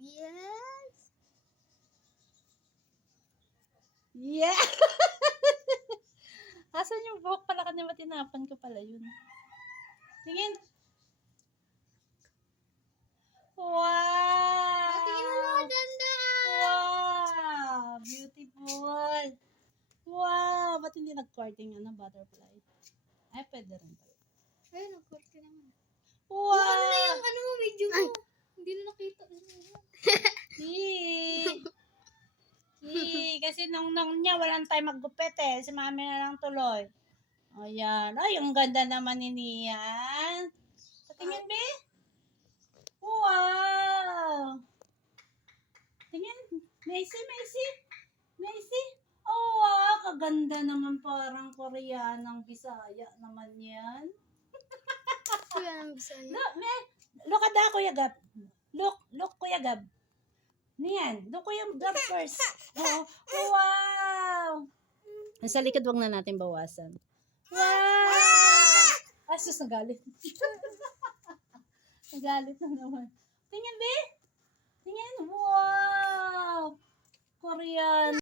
Yes. Yeah! Asan yung buhok pala kanina matinapan ko pala yun. Tingin. Wow! Tingin mo mga ganda. Wow! Beautiful! Wow! Ba't hindi nag-courting butterfly? Ay, pwede rin pala. Ayun, nag-court ka naman. Wow! Ano na yung video mo? Hindi na nakita. Kasi nung niya, walang time maggupit eh. Si mami na lang tuloy. Ayan. Ay, ang ganda naman ni Nian. Patingin, be. Wow! Tingin. Macy. Oh, wow. Kaganda naman, parang Koreanang Bisaya naman yan. Kuya ng Bisaya. Look at that, Kuya Gab. Look, Kuya Gab. Niyan, doon ko yung Gab first. Oo. Wow! Sa likod, wag na natin bawasan. Wow! Asus, nagalit. Nagalit na naman. Tingin, be. Tingin. Wow! Korean.